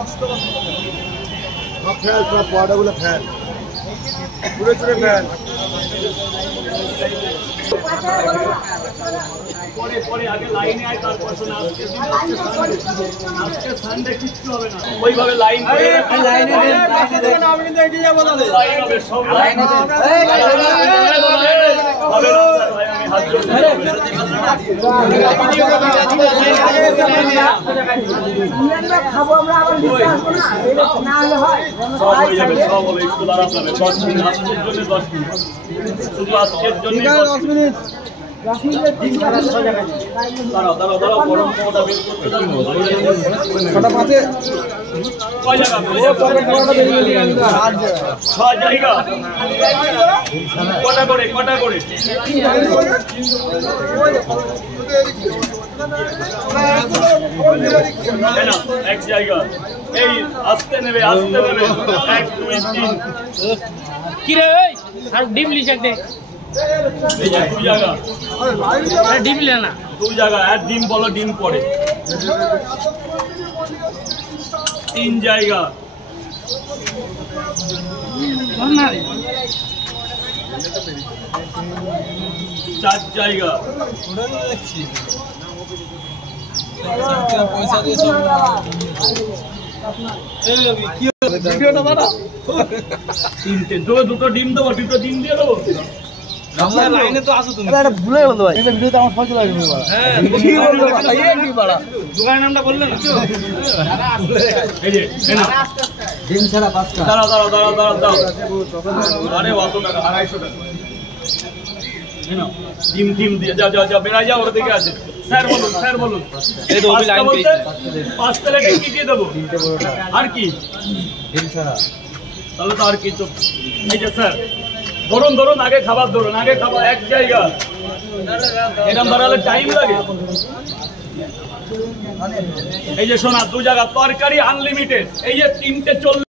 সব ফ্যান, সব পর্দাগুলো ফ্যান, পুরো চুরে ফ্যান। পরে পরে আগে লাইনে আয়, তারপর শোনা। আজকে সানডে কিচ্ছু হবে না, ওইভাবে লাইন করে লাইনে আমি কিন্তু এগিয়ে যাবো। লাইন হবে, সব লাইন হবে। আমি হাত খাবো আমরা, আবার না হলে হয় সব হয়ে যাবে, সব হবে। একটু দাঁড়াতে হবে 10 মিনিট, আজকের জন্য 10 মিনিট, শুধু আজকের জন্য 10 মিনিট। দাঁড়াও দাঁড়াও দাঁড়াও, গরম পাওয়াটা বের করতে দাও। ছটা পাঁচে কয় জায়গা? 6 জায়গা। কটা করে, কটা করে? এক জায়গা। এই আসতে নেবে, আসতে নেবে। 1 2 3 কি রে আর ডিম লিছে দে। এই যে 2 জায়গা, ডিম লে না 2 জায়গা। আর ডিম বলো, ডিম পড়ে। 3 জায়গা, 4 জায়গা, 3টে। দুটো ডিম দেবো, দুটো ডিম দিয়ে দেবো। লাইনে তো আসো তুমি। ভুলে গেল ভাই, এটা ভিডিওতে আমার ফসল আসবে। হ্যাঁ, দোকানের নামটা বললে না। এই যে ডিম ছাড়া 5টা। দাঁড়াও দাঁড়াও দাঁড়াও দাঁড়াও দাও। আরে অত টাকা, 250 টাকা। ডিম ডিম দিয়ে যাও যাও যাও, বেড়াই যাও। ওর দিকে আছে। স্যার বলুন, স্যার বলুন। এই তো ওই লাইন পেয়েছি। 5 প্লেটে কি কি দেবো? আর কি? ডিম ছাড়া। তাহলে তো আর কি তো। এই যে স্যার ধরুন, ধরুন আগে খাবার ধরুন, আগে খাবার। 1 জায়গা। এরকম দাঁড়ালে টাইম লাগে। এই যে শোনা, 2 জায়গা তরকারি আনলিমিটেড। এই যে 3টে 40।